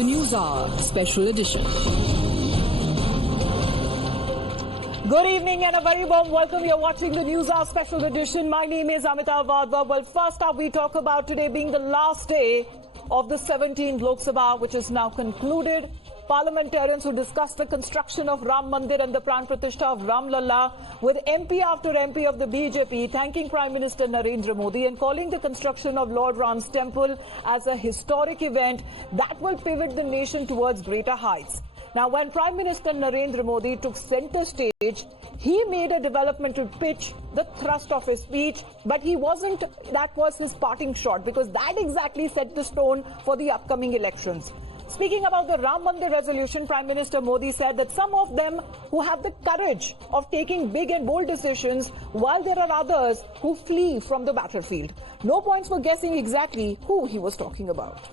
The News Hour Special Edition. Good evening and a very warm welcome. You're watching the News Hour Special Edition. My name is Amita Vadva. Well, first up, we talk about today being the last day of the 17th Lok Sabha, which is now concluded. Parliamentarians who discussed the construction of Ram Mandir and the Pran Pratishtha of Ram Lalla, with MP after MP of the BJP thanking Prime Minister Narendra Modi and calling the construction of Lord Ram's temple as a historic event that will pivot the nation towards greater heights. Now, when Prime Minister Narendra Modi took centre stage, he made a developmental pitch, the thrust of his speech, but that was his parting shot, because that exactly set the tone for the upcoming elections. Speaking about the Ram Mandir resolution, Prime Minister Modi said that some of them who have the courage of taking big and bold decisions, while there are others who flee from the battlefield. No points for guessing exactly who he was talking about.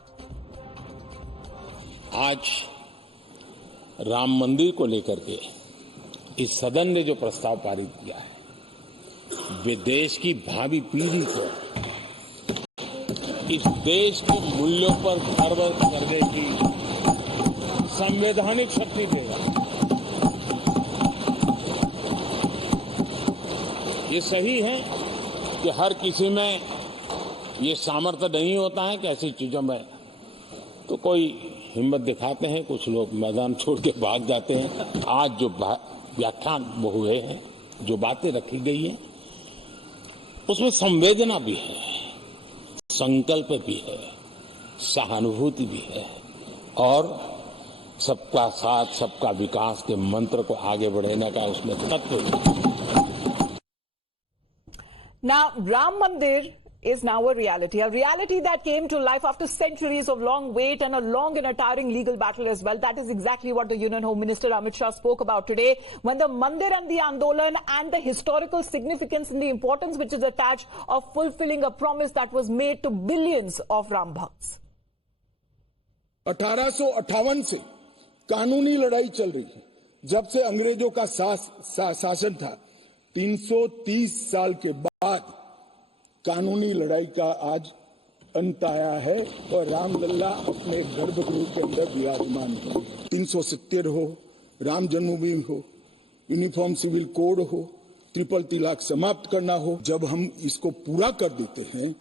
आज राम मंदिर को लेकर के इस सदन ने जो प्रस्ताव पारित किया है, वे देश की भावी पीढ़ी को इस देश के मूल्यों पर गर्व करने की संवैधानिक शक्ति देगा। ये सही है कि हर किसी में ये सामर्थ्य नहीं होता है कि ऐसी चीजों में तो कोई हिम्मत दिखाते हैं, कुछ लोग मैदान छोड़ के भाग जाते हैं। आज जो व्याख्यान वो हुए हैं, जो बातें रखी गई हैं, उसमें संवेदना भी है, संकल्प भी है, सहानुभूति भी है और सबका साथ सबका विकास के मंत्र को आगे बढ़ाने का उसमें तत्व है। Now, Ram Mandir is now a reality that came to life after centuries of long wait and a long and a tiring legal battle as well. That is exactly what the Union Home Minister Amit Shah spoke about today, when the Mandir and the Andolan and the historical significance and the importance which is attached of fulfilling a promise that was made to billions of Ram Bhakts. 1858 से कानूनी लड़ाई चल रही है। जब से अंग्रेजों का शासन था, 330 साल के बाद कानूनी लड़ाई का आज अंत आया है और रामलला अपने गर्भगृह के अंदर विराजमान है। 370 हो, राम जन्मभूमि हो, यूनिफॉर्म सिविल कोड हो, ट्रिपल तलाक समाप्त करना हो, जब हम इसको पूरा कर देते हैं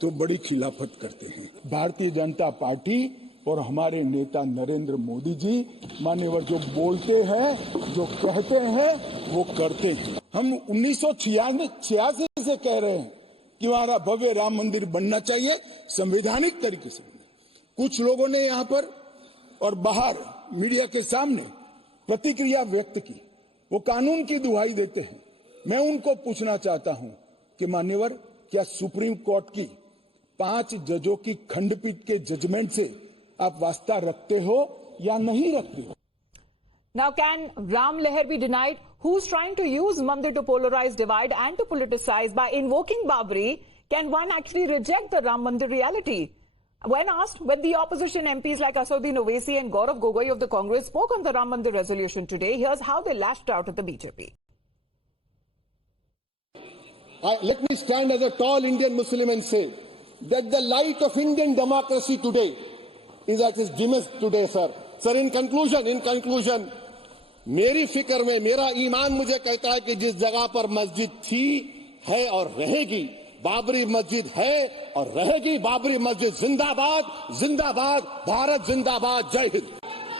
तो बड़ी खिलाफत करते हैं। भारतीय जनता पार्टी और हमारे नेता नरेंद्र मोदी जी मान्यवर जो बोलते हैं, जो कहते हैं, वो करते हैं। हम 1986 से कह रहे हैं कि हमारा भव्य राम मंदिर बनना चाहिए, संवैधानिक तरीके से। कुछ लोगों ने यहां पर और बाहर मीडिया के सामने प्रतिक्रिया व्यक्त की, वो कानून की दुहाई देते हैं। मैं उनको पूछना चाहता हूं कि मान्यवर, क्या सुप्रीम कोर्ट की 5 जजों की खंडपीठ के जजमेंट से आप वास्ता रखते हो या नहीं रखते हो? Now, can Ram Leher be denied? Who's trying to use Mandir to polarize, divide and to politicize by invoking Babri? Can one actually reject the Ram Mandir reality? When asked, when the opposition MPs like Asauddin Owaisi and Gaurav Gogoi of the Congress spoke on the Ram Mandir resolution today, here's how they lashed out at the BJP. Let me stand as a tall Indian Muslim and say that the light of Indian democracy today is at its dimmest today, sir. Sir, in conclusion, मेरी फिक्र में मेरा ईमान मुझे कहता है कि जिस जगह पर मस्जिद थी, है और रहेगी, बाबरी मस्जिद है और रहेगी। बाबरी मस्जिद जिंदाबाद, जिंदाबाद, भारत जिंदाबाद, जय हिंद।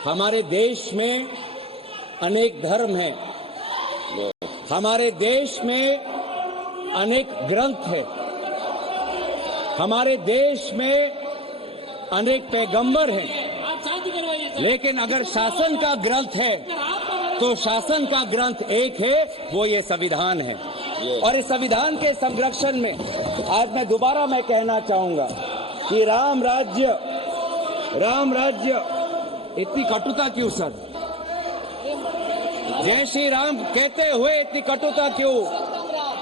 हमारे देश में अनेक धर्म हैं, हमारे देश में अनेक ग्रंथ हैं, हमारे देश में अनेक पैगंबर हैं, लेकिन अगर शासन का ग्रंथ है तो शासन का ग्रंथ एक है, वो ये संविधान है। और इस संविधान के संरक्षण में आज मैं दोबारा कहना चाहूंगा कि राम राज्य इतनी कटुता क्यों सर? जय श्री राम कहते हुए इतनी कटुता क्यों?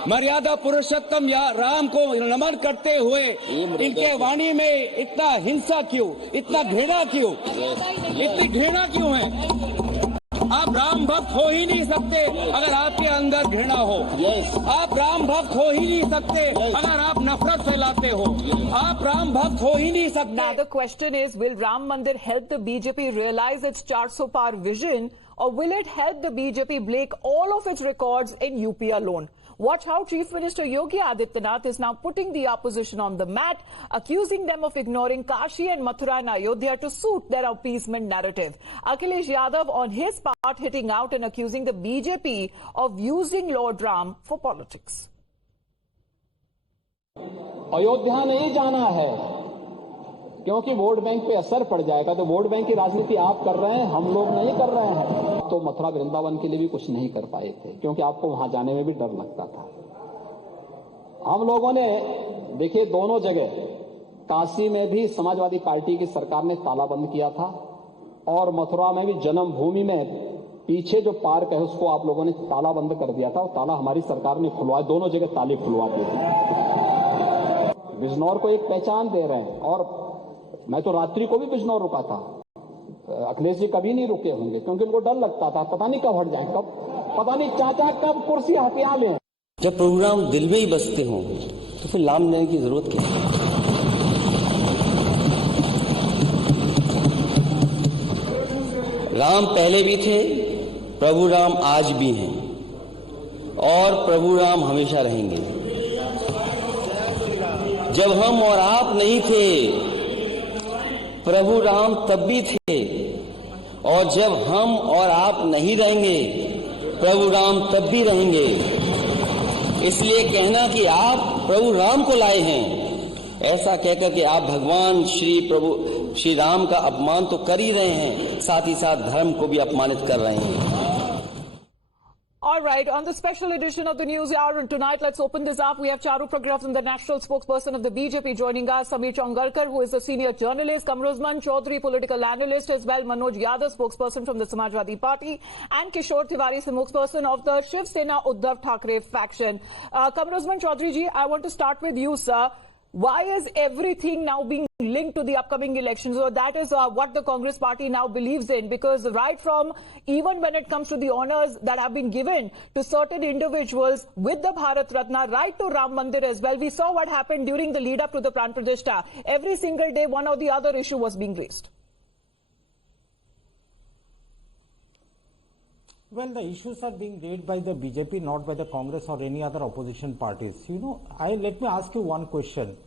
मर्यादा पुरुषोत्तम या राम को नमन करते हुए इनके वाणी में इतना हिंसा क्यों, इतना घृणा क्यों, इतनी घृणा क्यों है? आप राम भक्त हो ही नहीं सकते अगर आपके अंदर घृणा हो। आप राम भक्त हो ही नहीं सकते अगर आप नफरत फैलाते हो। आप राम भक्त हो ही नहीं सकते। Now the question is, will Ram Mandir help the BJP realize its 400 par vision, or will it help the BJP break all of its records in UP alone? Watch how Chief Minister Yogi Adityanath is now putting the opposition on the mat, accusing them of ignoring Kashi and Mathura and Ayodhya to suit their appeasement narrative. Akhilesh Yadav on his part hitting out and accusing the BJP of using Lord Ram for politics. Ayodhya नहीं जाना है क्योंकि vote bank पे असर पड़ जाएगा, तो vote bank की राजनीति आप कर रहे हैं, हम लोग नहीं कर रहे हैं। तो मथुरा वृंदावन के लिए भी कुछ नहीं कर पाए थे क्योंकि आपको वहां जाने में भी डर लगता था। हम लोगों ने देखिए दोनों जगह, काशी में भी समाजवादी पार्टी की सरकार ने ताला बंद किया था और मथुरा में भी जन्मभूमि में पीछे जो पार्क है उसको आप लोगों ने ताला बंद कर दिया था और ताला हमारी सरकार ने खुलवाया, दोनों जगह ताले खुलवा दिए थे। बिजनौर को एक पहचान दे रहे हैं और मैं तो रात्रि को भी बिजनौर रुका था। अखिलेश जी कभी नहीं रुके होंगे क्योंकि उनको डर लगता था, पता नहीं कब हट जाए, कब पता नहीं चाचा कब कुर्सी हथिया लें। जब प्रोग्राम दिल में ही बसते हों तो फिर नाम लेने की जरूरत क्या है? राम पहले भी थे, प्रभु राम आज भी हैं और प्रभु राम हमेशा रहेंगे। जब हम और आप नहीं थे, प्रभु राम तब भी थे, और जब हम और आप नहीं रहेंगे, प्रभु राम तब भी रहेंगे। इसलिए कहना कि आप प्रभु राम को लाए हैं, ऐसा कहकर कि आप भगवान श्री राम का अपमान तो कर ही रहे हैं, साथ ही साथ धर्म को भी अपमानित कर रहे हैं। All right, on the special edition of the News Hour tonight, let's open this up. We have Charu Pragrafan, the national spokesperson of the BJP, joining us. Sameer Chongarkar, who is a senior journalist. Kamruzman Chaudhary, political analyst, as well. Manoj Yadav, spokesperson from the Samajwadi Party. And Kishore Tiwari, spokesperson of the Shiv Sena Uddhav Thackeray faction. Kamruzman Chaudhary ji, I want to start with you, sir. Why is everything now being linked to the upcoming elections? So that is what the Congress party now believes in, because right from even when it comes to the honors that have been given to certain individuals with the Bharat Ratna, right to Ram Mandir as well, we saw what happened during the lead up to the Pran Pratishtha. Every single day one or the other issue was being raised. Well, the issues are being raised by the BJP, not by the Congress or any other opposition parties. You know, let me ask you one question.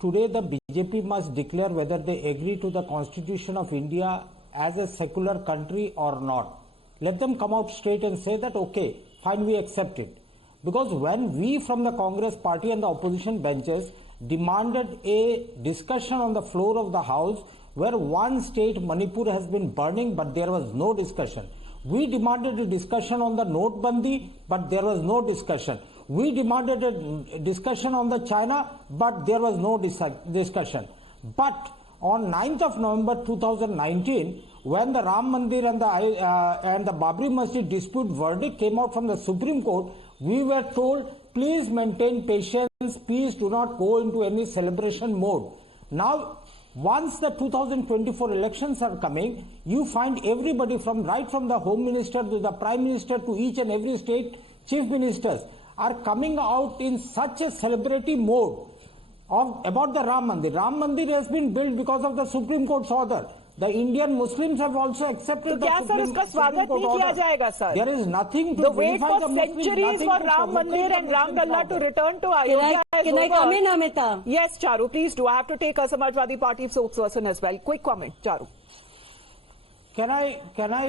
Today, the BJP must declare whether they agree to the Constitution of India as a secular country or not. Let them come out straight and say that, okay, fine, we accept it. Because when we from the Congress party and the opposition benches demanded a discussion on the floor of the House where one state, Manipur, has been burning, but there was no discussion. We demanded a discussion on the Notbandi, but there was no discussion. We demanded a discussion on the China, but there was no discussion. But on 9th of November 2019, when the Ram Mandir and the Babri Masjid dispute verdict came out from the Supreme Court, we were told, please maintain patience, please do not go into any celebration mode. Now, once the 2024 elections are coming, you find everybody right from the Home Minister to the Prime Minister to each and every state chief ministers are coming out in such a celebratory mode about the Ram Mandir. Ram Mandir has been built because of the Supreme Court's order. The Indian Muslims have also accepted the Supreme Court order. There is nothing to verify the Muslims. The wait for centuries for Ram Mandir and Ram Lalla to return to Ayodhya. Can I come in, Amita? Yes, Charu, please do. I have to take a Samajwadi Party spokesperson as well. Quick comment, Charu. Can I?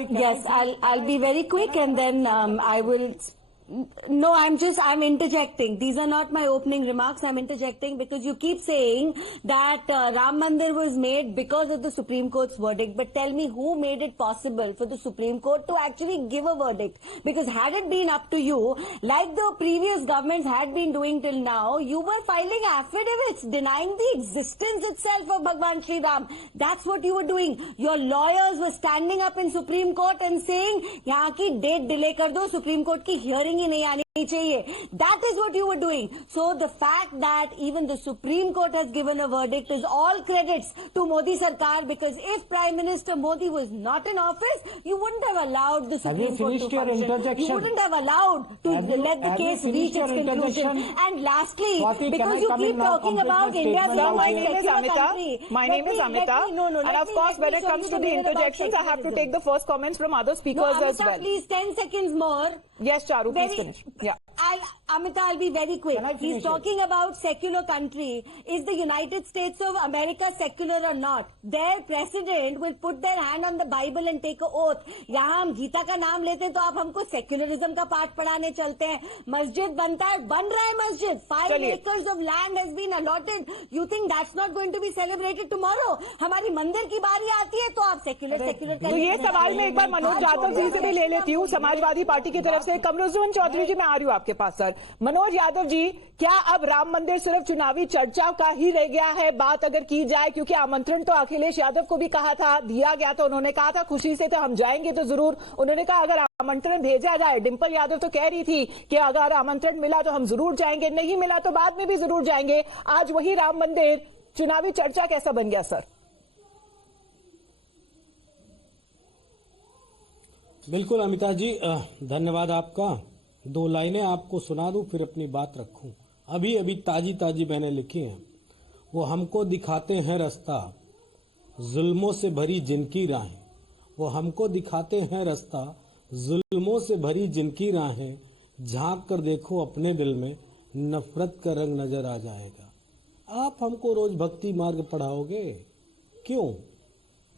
Yes, I'll be very quick and then I will. No, I'm interjecting. These are not my opening remarks. I'm interjecting because you keep saying that Ram Mandir was made because of the Supreme Court's verdict. But tell me, who made it possible for the Supreme Court to actually give a verdict? Because had it been up to you, like the previous governments had been doing till now, you were filing affidavits denying the existence itself of Bhagwan Sri Ram. That's what you were doing. Your lawyers were standing up in Supreme Court and saying, यहाँ की date delay कर दो, Supreme Court की hearing ही नहीं आनी चाहिए. That is what you were doing. So the fact that even the Supreme Court has given a verdict is all credits to Modi Sarkar, because if Prime Minister Modi was not in office, you wouldn't have allowed the Supreme Court to function. You wouldn't have allowed to let the case reach its conclusion. And lastly, Swati, because you keep talking about India being My a name is secular Amita. country. My name is Amita. And of course, when it comes to the interjections, I have to take the first comments from other speakers as well. Please, 10 seconds more. Yes, Charu, please finish. Yeah. Amita, I'll be very quick. He's talking about secular country. Is the United States of America secular or not? Their president will put their hand on the Bible and take an oath. यहाँ हम गीता का नाम लेते हैं तो आप हमको secularism का पाठ पढ़ाने चलते हैं. मस्जिद बनता है, बन रहा है मस्जिद. 5 acres of land has been allotted. You think that's not going to be celebrated tomorrow? हमारी मंदिर की बारी आती है तो आप सेक्युलर तो ये सवाल मैं एक बार मनोज यादव जी से भी ले लेती हूँ, समाजवादी पार्टी की तरफ से. कमरुद्दीन चौधरी जी, मैं आ रही हूँ आपके पास. सर मनोज यादव जी, क्या अब राम मंदिर सिर्फ चुनावी चर्चा का ही रह गया है? बात अगर की जाए, क्योंकि आमंत्रण तो अखिलेश यादव को भी कहा था, दिया गया था, उन्होंने कहा था खुशी से तो हम जाएंगे तो जरूर. उन्होंने कहा अगर आमंत्रण भेजा जाए, डिंपल यादव तो कह रही थी कि अगर आमंत्रण मिला तो हम जरूर जाएंगे, नहीं मिला तो बाद में भी जरूर जाएंगे. आज वही राम मंदिर चुनावी चर्चा कैसा बन गया सर? बिल्कुल अमिता जी, धन्यवाद आपका. 2 लाइनें आपको सुना दूं फिर अपनी बात रखूं. अभी ताजी मैंने लिखी हैं. वो हमको दिखाते हैं रास्ता, जुल्मों से भरी जिनकी राहें. वो हमको दिखाते हैं रास्ता, जुल्मों से भरी जिनकी राहें. झांक कर देखो अपने दिल में, नफरत का रंग नजर आ जाएगा. आप हमको रोज भक्ति मार्ग पढ़ाओगे? क्यों?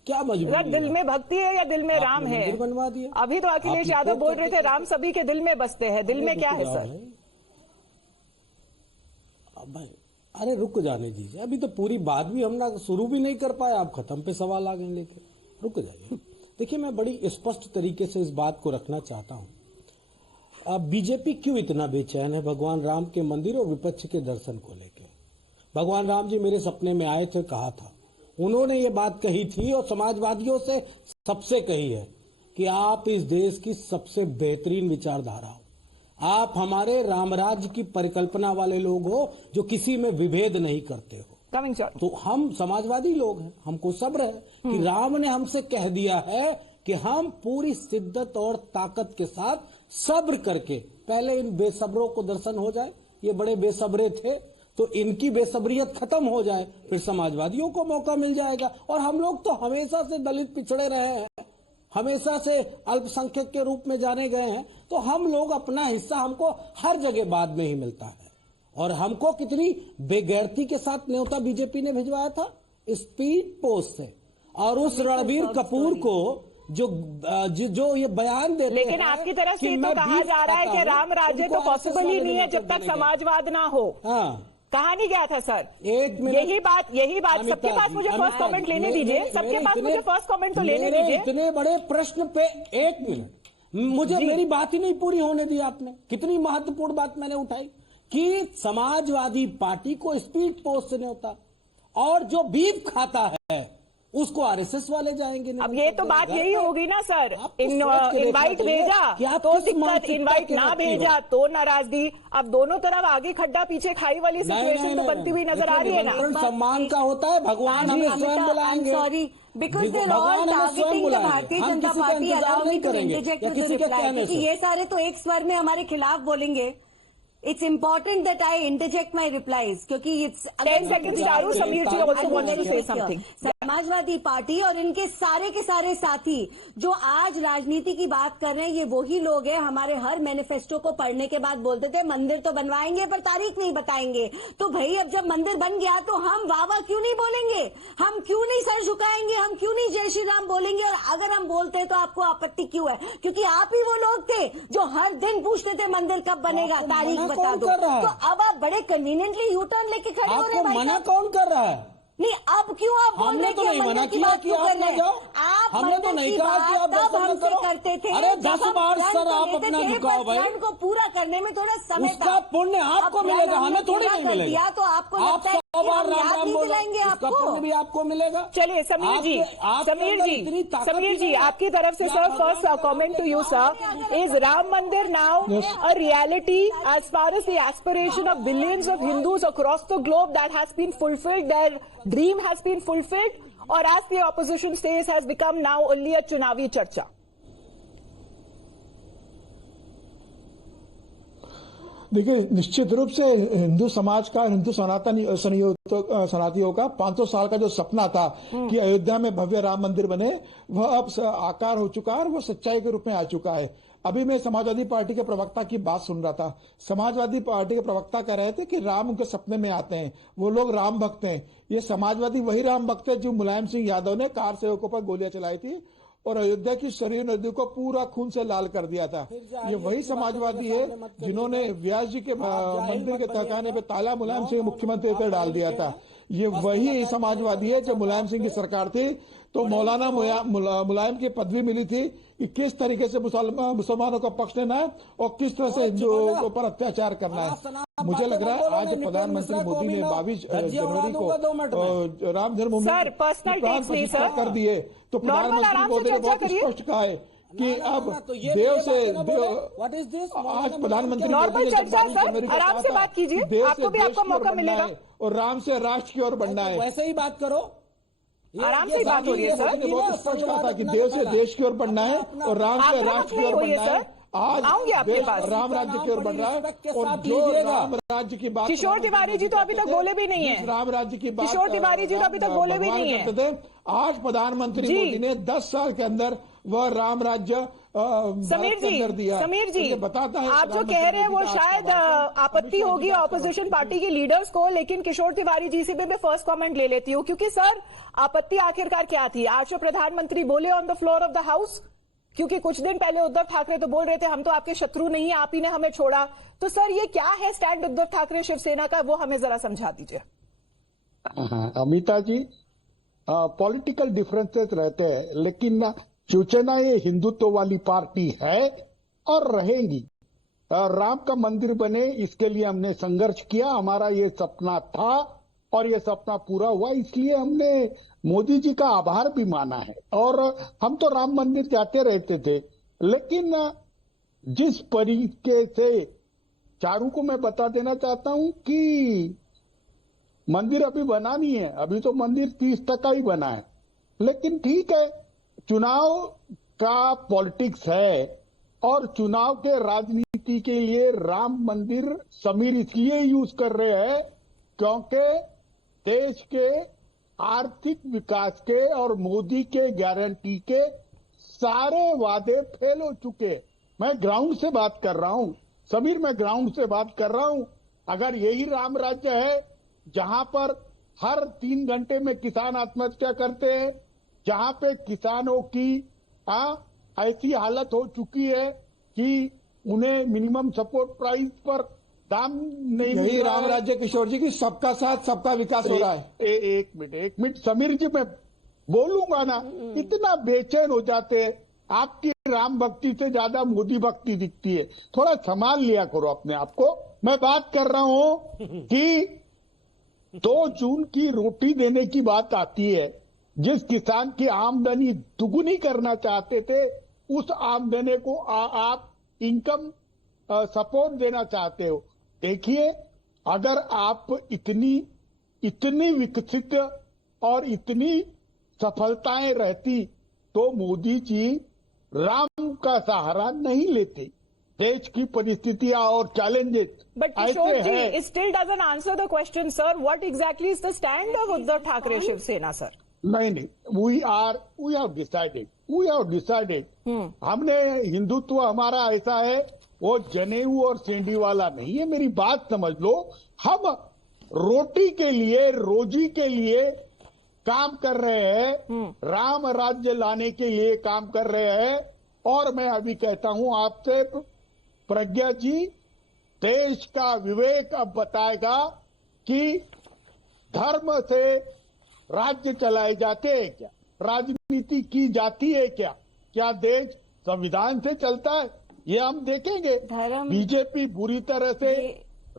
क्या मजबूरी? दिल में भक्ति है या दिल में राम है? बनवा दिया. अभी तो अखिलेश यादव बोल रहे थे राम सभी के दिल में बसते हैं. दिल में क्या है सर? भाई अरे रुक जाने दीजिए, अभी तो पूरी बात भी हम ना शुरू भी नहीं कर पाए, आप खत्म पे सवाल आ गए लेके. रुक जाइए. देखिए, मैं बड़ी स्पष्ट तरीके से इस बात को रखना चाहता हूं. अब बीजेपी क्यों इतना बेचैन है भगवान राम के मंदिर और विपक्ष के दर्शन को लेकर? भगवान राम जी मेरे सपने में आए थे, कहा था, उन्होंने ये बात कही थी और समाजवादियों से सबसे कही है कि आप इस देश की सबसे बेहतरीन विचारधारा हो. आप हमारे रामराज्य की परिकल्पना वाले लोग हो जो किसी में विभेद नहीं करते हो. तो हम समाजवादी लोग हैं, हमको सब्र है कि राम ने हमसे कह दिया है कि हम पूरी शिद्दत और ताकत के साथ सब्र करके पहले इन बेसब्रों को दर्शन हो जाए. ये बड़े बेसब्रे थे, तो इनकी बेसब्रियत खत्म हो जाए, फिर समाजवादियों को मौका मिल जाएगा. और हम लोग तो हमेशा से दलित पिछड़े रहे हैं, हमेशा से अल्पसंख्यक के रूप में जाने गए हैं, तो हम लोग अपना हिस्सा हमको हर जगह बाद में ही मिलता है. और हमको कितनी बेगैरती के साथ न्योता बीजेपी ने भिजवाया था, स्पीड पोस्ट से. और उस रणबीर कपूर को जो ये बयान देते हैं, लेकिन आपकी तरफ से तो कहा जा रहा है कि राम राज्य तो पॉसिबल ही नहीं है जब तक समाजवाद ना हो. हाँ, कहा नहीं गया था सर. यही बात सबके पास मुझे फर्स्ट कमेंट लेने दीजिए. सबके पास मुझे फर्स्ट कमेंट तो लेने दीजिए. इतने बड़े प्रश्न पे 1 मिनट, मुझे मेरी बात ही नहीं पूरी होने दी आपने. कितनी महत्वपूर्ण बात मैंने उठाई कि समाजवादी पार्टी को स्पीड पोस्ट से नहीं होता, और जो बीफ खाता है उसको आरएसएस वाले जाएंगे. अब ये तो बात यही होगी ना सर. इनवाइट भेजा तो दिक्कत, इनवाइट ना भेजा तो नाराजगी. अब दोनों तरफ आगे खड्डा पीछे खाई वाली सिचुएशन तो बनती हुई नजर आ रही है ना. सम्मान का होता है, भगवान हमें स्वयं बुलाएंगे. Sorry, because they're all targeting the Bharatiya Janata party. Allow me to interject with the reply, क्योंकि ये सारे तो एक स्वर में हमारे खिलाफ बोलेंगे. It's important that I interject my replies, क्योंकि it's 10 seconds. Charu, Sameer ji also wants to say something. Samajwadi party और इनके सारे के सारे साथी जो आज राजनीति की बात कर रहे हैं, ये वही लोग हैं हमारे हर मैनिफेस्टो को पढ़ने के बाद बोलते थे मंदिर तो बनवाएंगे पर तारीख नहीं बताएंगे. तो भाई अब जब मंदिर बन गया तो हम वाह वाह क्यों नहीं बोलेंगे? हम क्यों नहीं सर झुकाएंगे? हम क्यों नहीं जय श्री राम बोलेंगे? और अगर हम बोलते हैं तो आपको आपत्ति क्यों है? क्योंकि आप ही वो लोग थे जो हर दिन पूछते थे मंदिर कब बनेगा, तारीख बता दो. तो अब आप बड़े कन्वीनियंटली यू टर्न लेके खड़े हो रहे हैं. मना कौन कर रहा है? नहीं, अब क्यों आप बोल रहे हैं कि मंदिर की बात क्यों कर रहे हैं? आप हमने तो नहीं कहा कि आप तब दर्शन हमसे करो। करते थे। अरे जब 10 हम बार प्रण सर को आप लेते अपना थे, झुकाओ पर भाई। प्रण को पूरा करने में थोड़ा समय उसका पुण्य आपको मिलेगा, हमें थोड़ी नहीं मिलेगा। तो आपको आप लगता है 100 कि बार हम राम याद राम नहीं बोलो, दिलाएंगे उसका आपको। पुण्य भी आपको मिलेगा। चलिए समीर जी, समीर जी आपकी तरफ से sir first comment to you sir, is Ram Mandir now a reality as far as the aspiration of billions of Hindus across the globe that has been fulfilled, their dream has been fulfilled, और as the opposition stage has become now only a chunavi charcha? देखिए, निश्चित रूप से हिंदू समाज का, हिंदू सनातनियों का 500 साल का जो सपना था कि अयोध्या में भव्य राम मंदिर बने, वह अब आकार हो चुका है और वो सच्चाई के रूप में आ चुका है। अभी मैं समाजवादी पार्टी के प्रवक्ता की बात सुन रहा था। समाजवादी पार्टी के प्रवक्ता कह रहे थे कि राम उनके सपने में आते हैं, वो लोग राम भक्त हैं। ये समाजवादी वही राम भक्त है जो मुलायम सिंह यादव ने कार सेवकों पर गोलियां चलाई थी और अयोध्या की सरयू नदी को पूरा खून से लाल कर दिया था। ये वही समाजवादी है जिन्होंने व्यास जी के मंदिर के ठिकाने पे ताला मुलायम सिंह मुख्यमंत्री पे डाल दिया था। ये वही समाजवादी है जब मुलायम सिंह की सरकार थी तो मौलाना मुलायम की पदवी मिली थी कि किस तरीके से मुसलमानों का पक्ष लेना है और किस तरह से हिंदुओं पर अत्याचार करना है। मुझे लग रहा है आज प्रधानमंत्री मोदी ने 22 जनवरी को राम जन्मभूमि कर दिए तो प्रधानमंत्री मोदी ने बहुत स्पष्ट कहा है कि अब देव से आज प्रधानमंत्री नॉर्मल चर्चा सर, आराम से बात कीजिए, आपको भी आपका मौका मिलेगा और राम से राष्ट्र की ओर बढ़ना है। वैसे ही बात करो, आराम से बात हो रही है सर। बहुत स्पष्ट कहा था कि देव से देश की ओर बढ़ना है और राम से राष्ट्र की ओर बढ़ना है। आज आऊंगे आपके पास। राम राज्य की ओर बढ़ रहा है और जो राम राज्य की बात किशोर तिवारी जी तो अभी तक बोले भी नहीं है। राम राज्य की बात किशोर तिवारी जी तो अभी तक बोले भी नहीं है। आज प्रधानमंत्री मोदी ने 10 साल के अंदर वह राम राज्य समीर जी बताता है, आप जो कह रहे हैं वो शायद आपत्ति होगी ऑपोजिशन पार्टी के लीडर्स को, लेकिन किशोर तिवारी जी से भी मैं फर्स्ट कमेंट ले लेती हूँ, क्योंकि सर आपत्ति आखिरकार क्या थी? आज जो प्रधानमंत्री बोले on the floor of the house, क्योंकि कुछ दिन पहले उद्धव ठाकरे तो बोल रहे थे हम तो आपके शत्रु नहीं, आप ही ने हमें छोड़ा। तो सर ये क्या है स्टैंड उद्धव ठाकरे शिवसेना का, वो हमें जरा समझा दीजिए। अमिता जी, पॉलिटिकल डिफरेंसेस रहते हैं, लेकिन शिवसेना ये हिंदुत्व वाली पार्टी है और रहेगी। राम का मंदिर बने इसके लिए हमने संघर्ष किया, हमारा ये सपना था और ये सपना पूरा हुआ, इसलिए हमने मोदी जी का आभार भी माना है। और हम तो राम मंदिर जाते रहते थे, लेकिन जिस तरीके से चारू को मैं बता देना चाहता हूं कि मंदिर अभी बना नहीं है, अभी तो मंदिर 30% ही बना है। लेकिन ठीक है, चुनाव का पॉलिटिक्स है और चुनाव के राजनीति के लिए राम मंदिर समीर इसलिए यूज कर रहे हैं क्योंकि देश के आर्थिक विकास के और मोदी के गारंटी के सारे वादे फेल हो चुके। मैं ग्राउंड से बात कर रहा हूं समीर, मैं ग्राउंड से बात कर रहा हूं। अगर यही राम राज्य है जहां पर हर 3 घंटे में किसान आत्महत्या करते हैं, जहां पे किसानों की ऐसी हालत हो चुकी है कि उन्हें मिनिमम सपोर्ट प्राइस पर दाम नहीं मिल रहा, राम राज्य किशोर जी की सबका साथ सबका विकास हो रहा है। एक मिनट समीर जी, मैं बोलूंगा ना, इतना बेचैन हो जाते हैं। आपकी राम भक्ति से ज्यादा मोदी भक्ति दिखती है, थोड़ा संभाल लिया करो अपने आप को। मैं बात कर रहा हूं कि 2 जून की रोटी देने की बात आती है। जिस किसान की आमदनी दुगुनी करना चाहते थे, उस आमदनी को आप इनकम सपोर्ट देना चाहते हो। देखिए, अगर आप इतनी विकसित और इतनी सफलताएं रहती तो मोदी जी राम का सहारा नहीं लेते। देश की परिस्थितियां और चैलेंजेस ऐसे हैं। It still doesn't answer the question, sir. What exactly is the stand of Uddhav Thackeray Shiv Sena, sir? नहीं, we have decided. हमने हिंदुत्व हमारा ऐसा है, वो जनेऊ और सेंडी वाला नहीं है। मेरी बात समझ लो, हम रोटी के लिए, रोजी के लिए काम कर रहे हैं, राम राज्य लाने के लिए काम कर रहे हैं। और मैं अभी कहता हूं आपसे, प्रज्ञा जी, देश का विवेक अब बताएगा कि धर्म से राज्य चलाए जाते हैं क्या। राजनीति की जाती है क्या? क्या देश संविधान से चलता है? ये हम देखेंगे। बीजेपी बुरी तरह से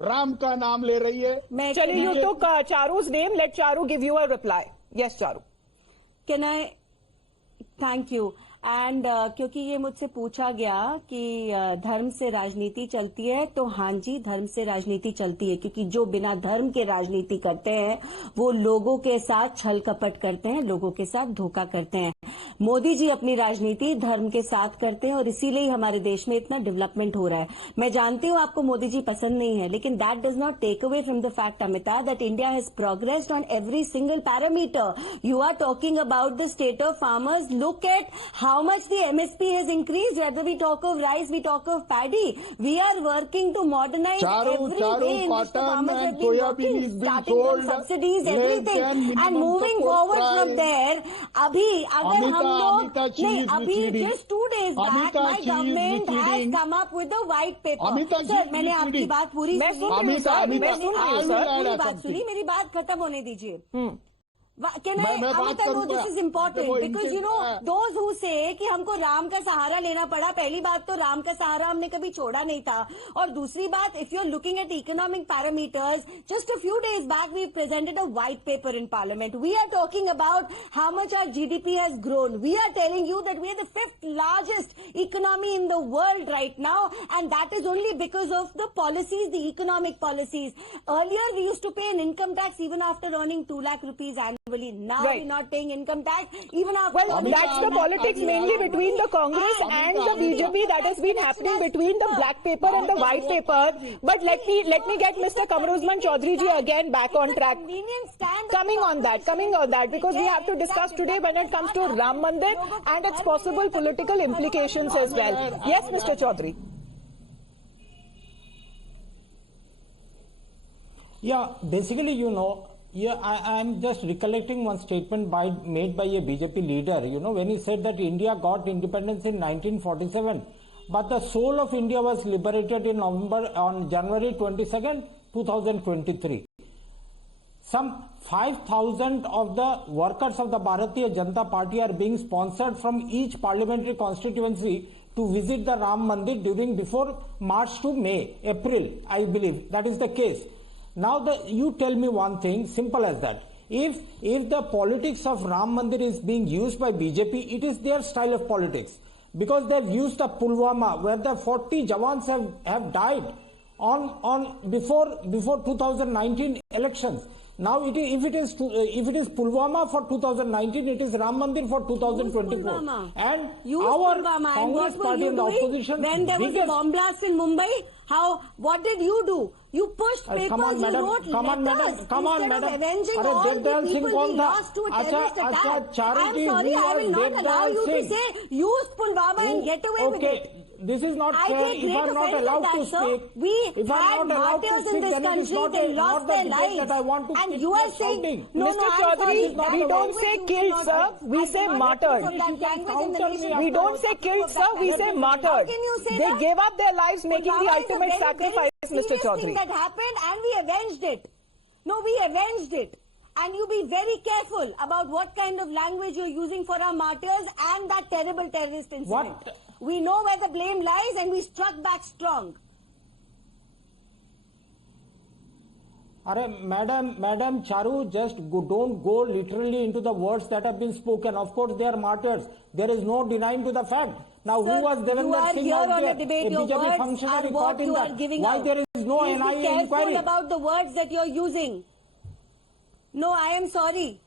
राम का नाम ले रही है। चलिए, you took Charu's name. Let Charu give you a reply. Yes, Charu. Can I? Thank you. And क्योंकि ये मुझसे पूछा गया कि धर्म से राजनीति चलती है, तो हाँ जी, धर्म से राजनीति चलती है, क्योंकि जो बिना धर्म के राजनीति करते हैं वो लोगों के साथ छल कपट करते हैं, लोगों के साथ धोखा करते हैं। मोदी जी अपनी राजनीति धर्म के साथ करते हैं और इसीलिए हमारे देश में इतना डेवलपमेंट हो रहा है। मैं जानती हूँ आपको मोदी जी पसंद नहीं है, लेकिन that does not take away from the fact, Amita, that India has progressed on every single parameter. You are talking about the state of farmers, look at how much the MSP has increased, whether we talk of rice, we talk of paddy. We are working to modernize every way in which the farmers have been working, starting from subsidies, everything. And moving forward from there, अभी अगर हम लोग नहीं, अभी just 2 days back, my government has come up with a white paper. Sir, मैंने आपकी बात पूरी सुनी, पूरी बात सुनी, मेरी बात खत्म होने दीजिए। Can I, Amita, no, this is important because you know those who say कि हमको राम का सहारा लेना पड़ा, पहली बात तो राम का सहारा हमने कभी छोड़ा नहीं था, और दूसरी बात, if you are looking at economic parameters, just a few days back we presented a white paper in Parliament. We are talking about how much our GDP has grown. We are telling you that we are the 5th largest economy in the world right now, and that is only because of the policies, the economic policies. Earlier we used to pay an income tax even after earning 2 lakh rupees annually. Now we're not paying income tax even after. Well, that's the politics mainly between the Congress and the BJP that has been happening between the black paper and the white paper. But let me get Mr. Kamaruzzaman Chaudhary ji again back on track. Coming on that, because we have to discuss today when it comes to Ram Mandir and its possible political implications as well. Yes, Mr. Chaudhary. Yeah, basically, you know. Yeah, I am just recollecting one statement made by a BJP leader, you know, when he said that India got independence in 1947, but the soul of India was liberated on January 22nd, 2023. Some 5,000 of the workers of the Bharatiya Janata Party are being sponsored from each parliamentary constituency to visit the Ram Mandir before March to May, April, I believe. That is the case. Now you tell me one thing, simple as that. If the politics of Ram Mandir is being used by BJP, it is their style of politics. Because they have used the Pulwama, where the 40 Jawans have died before 2019 elections. Now, if it is Pulwama for 2019, it is Ram Mandir for 2024. And our Congress party in the opposition, when there was a bomb blast in Mumbai, what did you do? You pushed papers, come on, madam, you wrote come on, letters madam, come on, instead madam. of avenging all the people we lost to a terrorist attack. Charity, I'm sorry, I will not allow you to say use Pulwama and get away with it. This is not fair. If I am not allowed to speak, we had martyrs in this country, they lost their lives. And you are saying, Mr. Chaudhary, we don't say killed, sir, we say martyred. We don't say killed, sir, we say martyred. They gave up their lives making the ultimate sacrifice, Mr. Chaudhary. That happened and we avenged it. No, we avenged it. And you be very careful about what kind of language you're using for our martyrs and that terrible terrorist incident. We know where the blame lies and we struck back strong. Madam Charu, just don't go literally into the words that have been spoken. Of course, they are martyrs. There is no denying to the fact. Now, Sir, who was Devendra Singh out there? A BJP functionary caught in that. Why there is no NIA inquiry? Be careful about the words that you're using. No, I am sorry.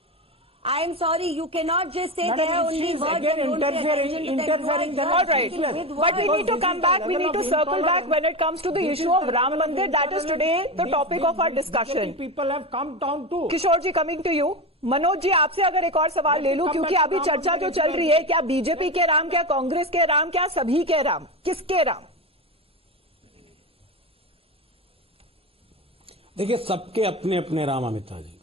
I am sorry. You cannot just say there are only words and don't interfering. All right. But we need to come back. We need to circle back when it comes to the issue of Ram Mandir. That is today the topic of our discussion. People have come down to. Kishore ji, coming to you. Manoj ji, आपसे अगर एक और सवाल ले लूं, क्योंकि अभी चर्चा जो चल रही है, क्या बीजेपी के राम, क्या कांग्रेस के राम, क्या सभी के राम, किसके राम? देखिए, सबके अपने अपने राम अमिता जी।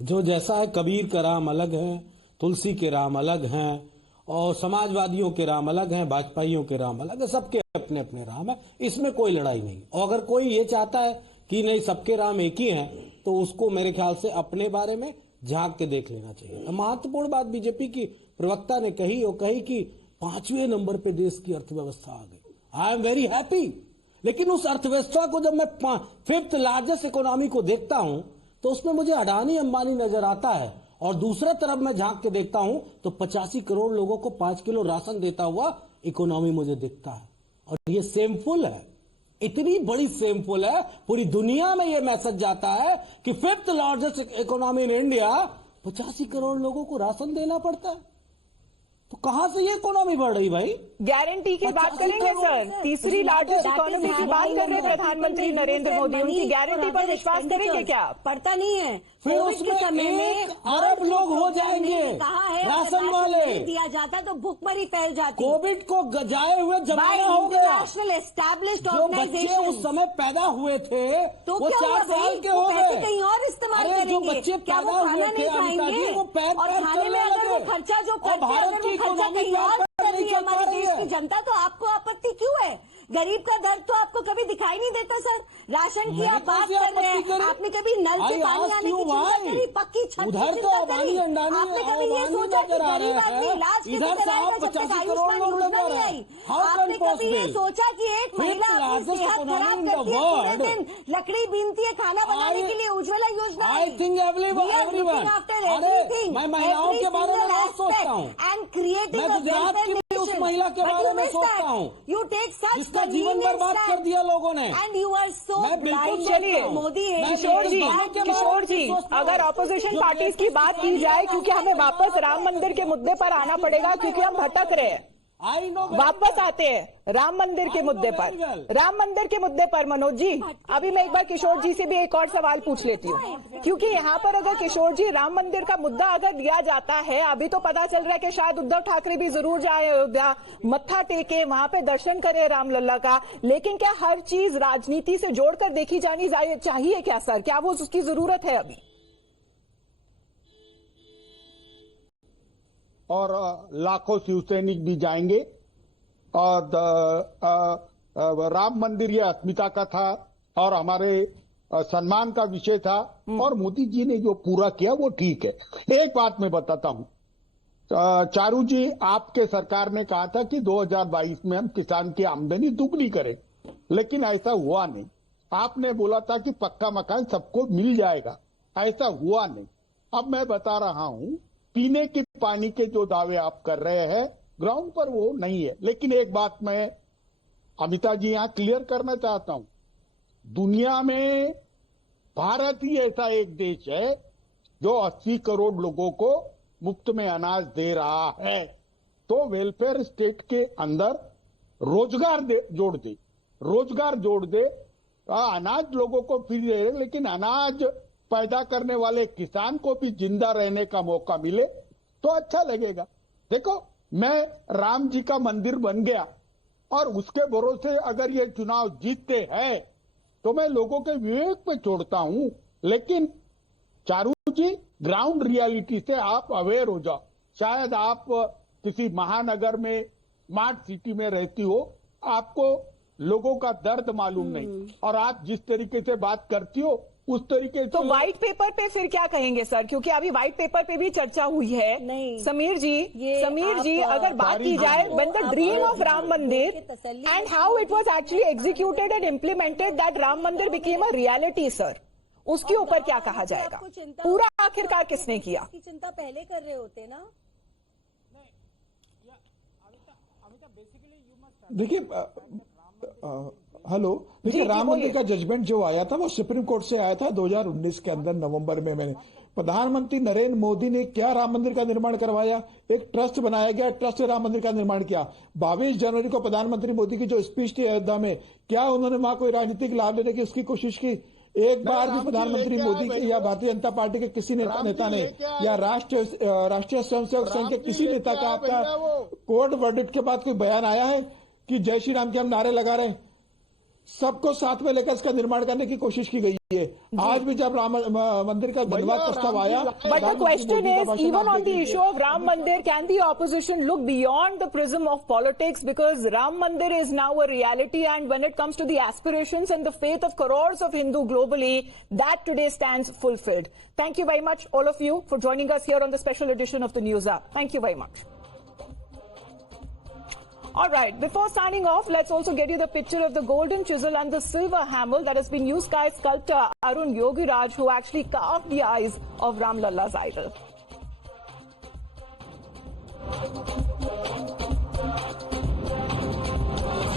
जो जैसा है, कबीर का राम अलग है, तुलसी के राम अलग हैं, और समाजवादियों के राम अलग हैं, भाजपाइयों के राम अलग है, सबके अपने अपने राम है। इसमें कोई लड़ाई नहीं। और अगर कोई ये चाहता है कि नहीं सबके राम एक ही हैं, तो उसको मेरे ख्याल से अपने बारे में झांक के देख लेना चाहिए। महत्वपूर्ण बात बीजेपी की प्रवक्ता ने कही, वो कही कि 5वें नंबर पे देश की अर्थव्यवस्था आ गई। I am very happy. लेकिन उस अर्थव्यवस्था को जब मैं 5th लार्जेस्ट इकोनॉमी को देखता हूं तो उसमें मुझे अडानी अंबानी नजर आता है, और दूसरा तरफ मैं झांक के देखता हूं तो 85 करोड़ लोगों को 5 किलो राशन देता हुआ इकोनॉमी मुझे दिखता है। और ये शेमफुल है, इतनी बड़ी शेमफुल है, पूरी दुनिया में ये मैसेज जाता है कि 5th largest economy in India 85 crore लोगों को राशन देना पड़ता है। तो कहां से ये इकोनॉमी बढ़ रही भाई? गारंटी की बात करेंगे सर, तीसरी लार्जेस्ट इकोनॉमी की बात कर रहे प्रधानमंत्री नरेंद्र मोदी, उनकी गारंटी पर विश्वास करेंगे क्या? पड़ता नहीं है। फिर उसमें 1 अरब लोग हो जाएंगे राशन वाले, दिया जाता तो भुखमरी फैल जाती। कोविड को जाए हुए जमाना हो गया। नेशनल एस्टैब्लिश्ड जो बच्चे उस समय पैदा हुए थे तो वो 4 साल के हो गए। कहीं और इस्तेमाल करेंगे। जो बच्चे पैदा हुए थे खाएंगे वो पैर और खाने में अगर वो खर्चा जो करते हैं, अगर वो खर्चा कहीं और कर रही है हमारे देश की जनता, तो आपको आपत्ति क्यों है? गरीब का दर्द तो आपको कभी दिखाई नहीं देता सर। राशन की आप बात कर रहे हैं, आपने कभी नल से पानी आने की चिंता करी? पक्की छत की चिंता करी? आपने कभी ये सोचा कि गरीब आदमी इलाज कैसे कराएगा जब तक आयुष्मान योजना नहीं आई? आपने कभी ये सोचा कि एक महिला अपनी सेहत खराब करती है, पूरे दिन लकड़ी बीनती है खाना बनाने के लिए, उज्ज्वला योजना आई थिंक एवरीवन, मैं महिलाओं के बारे में बहुत सोचता हूँ, एंड क्रिएटिंग मैं गुजरात की उस महिला के बारे में सोचता हूँ यू टेक सच जिसका जीवन बर्बाद कर दिया लोगों ने। एंड यू आर सो चलिए मोदी किशोर जी अगर ऑपोजिशन पार्टीज की बात की जाए, क्योंकि हमें वापस राम मंदिर के मुद्दे पर आना पड़ेगा, क्योंकि हम भटक रहे हैं। वापस आते हैं राम मंदिर के मुद्दे पर। राम मंदिर के मुद्दे पर मनोज जी, अभी मैं एक बार किशोर जी से भी एक और सवाल पूछ लेती हूँ, क्योंकि यहाँ पर अगर किशोर जी राम मंदिर का मुद्दा अगर दिया जाता है, अभी तो पता चल रहा है कि शायद उद्धव ठाकरे भी जरूर जाए अयोध्या, मत्था टेके, वहां पे दर्शन करे रामलला का, लेकिन क्या हर चीज राजनीति से जोड़कर देखी जानी चाहिए क्या सर? क्या वो उसकी जरूरत है अभी? और लाखों शिवसैनिक भी जाएंगे, और राम मंदिर ये अस्मिता का था और हमारे सम्मान का विषय था, और मोदी जी ने जो पूरा किया वो ठीक है। एक बात मैं बताता हूं, चारू जी, आपके सरकार ने कहा था कि 2022 में हम किसान की आमदनी दुगनी करें, लेकिन ऐसा हुआ नहीं। आपने बोला था कि पक्का मकान सबको मिल जाएगा, ऐसा हुआ नहीं। अब मैं बता रहा हूं, पीने के पानी के जो दावे आप कर रहे हैं ग्राउंड पर वो नहीं है। लेकिन एक बात मैं अमिता जी यहां क्लियर करना चाहता हूं, दुनिया में भारत ही ऐसा एक देश है जो 80 करोड़ लोगों को मुफ्त में अनाज दे रहा है। तो वेलफेयर स्टेट के अंदर रोजगार जोड़ दे, अनाज लोगों को फ्री दे रहे, लेकिन अनाज पैदा करने वाले किसान को भी जिंदा रहने का मौका मिले तो अच्छा लगेगा। देखो, मैं राम जी का मंदिर बन गया और उसके भरोसे अगर ये चुनाव जीतते हैं तो मैं लोगों के विवेक पे छोड़ता हूं, लेकिन चारू जी, ग्राउंड रियलिटी से आप अवेयर हो जाओ। शायद आप किसी महानगर में, स्मार्ट सिटी में रहती हो, आपको लोगों का दर्द मालूम नहीं, और आप जिस तरीके से बात करती हो उस तरीके से। तो व्हाइट पेपर पे फिर क्या कहेंगे सर? क्योंकि अभी व्हाइट पेपर पे भी चर्चा हुई है। नहीं, समीर जी अगर बात की जाए, when the dream of Ram Mandir and how it was actually executed and implemented, that Ram Mandir became a reality sir, उसके ऊपर क्या कहा जाएगा? पूरा आखिरकार किसने किया? चिंता पहले कर रहे होते ना। देखिए हेलो, देखिए राम मंदिर का जजमेंट जो आया था वो सुप्रीम कोर्ट से आया था 2019 के अंदर नवंबर में। मैंने प्रधानमंत्री नरेंद्र मोदी ने क्या राम मंदिर का निर्माण करवाया? एक ट्रस्ट बनाया गया, ट्रस्ट से राम मंदिर का निर्माण किया। 22 जनवरी को प्रधानमंत्री मोदी की जो स्पीच थी अयोध्या में, क्या उन्होंने वहां कोई राजनीतिक लाभ लेने की उसकी कोशिश की? एक बार भी प्रधानमंत्री मोदी के या भारतीय जनता पार्टी के किसी नेता ने या राष्ट्रीय स्वयंसेवक संघ के किसी नेता का आपका कोर्ट वर्डिक्ट के बाद कोई बयान आया है कि जय श्री राम के हम नारे लगा रहे हैं? सबको साथ में लेकर इसका निर्माण करने की कोशिश की गई है। आज भी जब राम मंदिर का धन्यवाद प्रस्ताव आया, but the question is, even on the issue of Ram Mandir, can the opposition look beyond the prism of politics, because Ram Mandir is now a reality, and when it comes to the aspirations and the faith of crores of Hindu globally, that today stands fulfilled. Thank you very much, all of you, for joining us here on the special edition of the News App. Thank you very much. All right, before signing off, let's also get you the picture of the golden chisel and the silver hammer that has been used by sculptor Arun Yogiraj, who actually carved the eyes of Ram Lalla's idol.